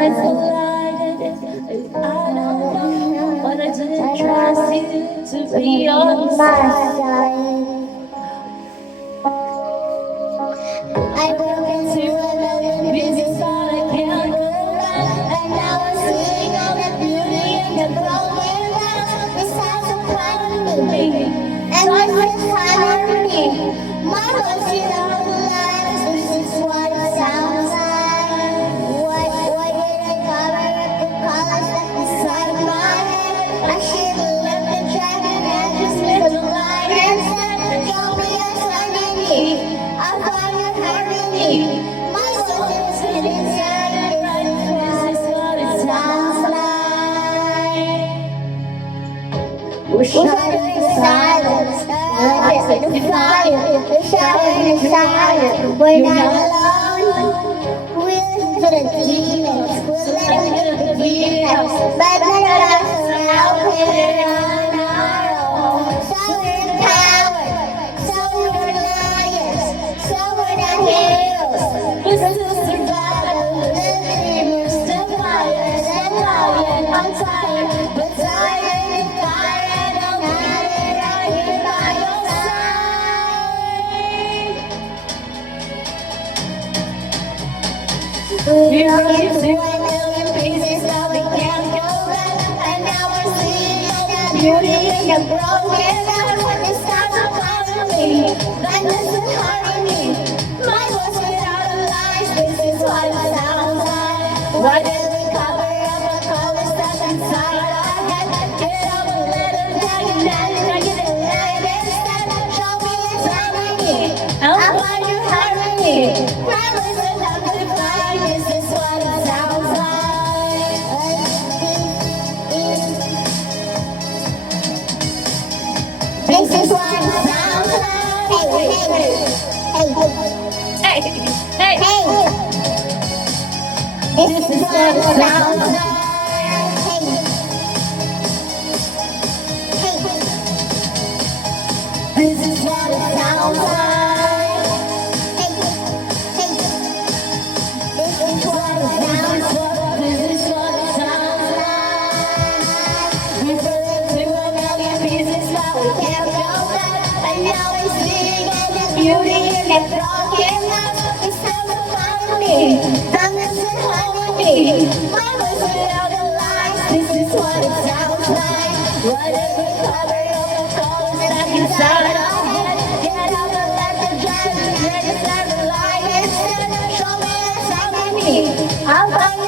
hearts collided. I don't know, but I didn't trust you to be on my side. I broke into a million pieces, but I can't go back. And now I'm seeing all the beauty in the broken glass. This has a part of me, and this is part of me. My voice is out of lies. This is what it sounds like. Why did I cover up the colors left inside my head? I should have left the track and I just missed the line and said, show me a sign I need. I'll find your harmony. My soul is inside and right. This is what it sounds like. We're shutting in silence. In the fire. We're shutting in silence. We're not alone. We listen to the demons. We're letting the demons. But none of us are out here on our own. So we're empowered. So we're lions. So we're not heroes. We're still survivors. The dreamers. Still flying. Still flying. I'm tired. But tired and tired. I'm tired out here by your side. We are into a million pieces, now we can't go back. And now we're seeing all the beauty in the broken heart. It's time to follow me, that doesn't harm me. My voice without a lies, this is what it sounds like. Why did we cover up the colors stuck inside our head? Get up and let it die, and then I get it right instead. Show me the time I need, I'll find your harmony. Promise that I'm gonna find, this is what it sounds like. This is what it sounds like. Hey. This is what it sounds like. This is what it sounds like. This is what it sounds like. This is what it sounds like. We fell into a million pieces, now we can't go back. And now we're seeing all the beauty in the broken heart. It's time to follow me, darkness and harmony. My voice without the lies, this is what it sounds like. What if we cover up the colors stuck inside our head? Get up and let the dragon register the light instead. Show me the sign I need, I'll find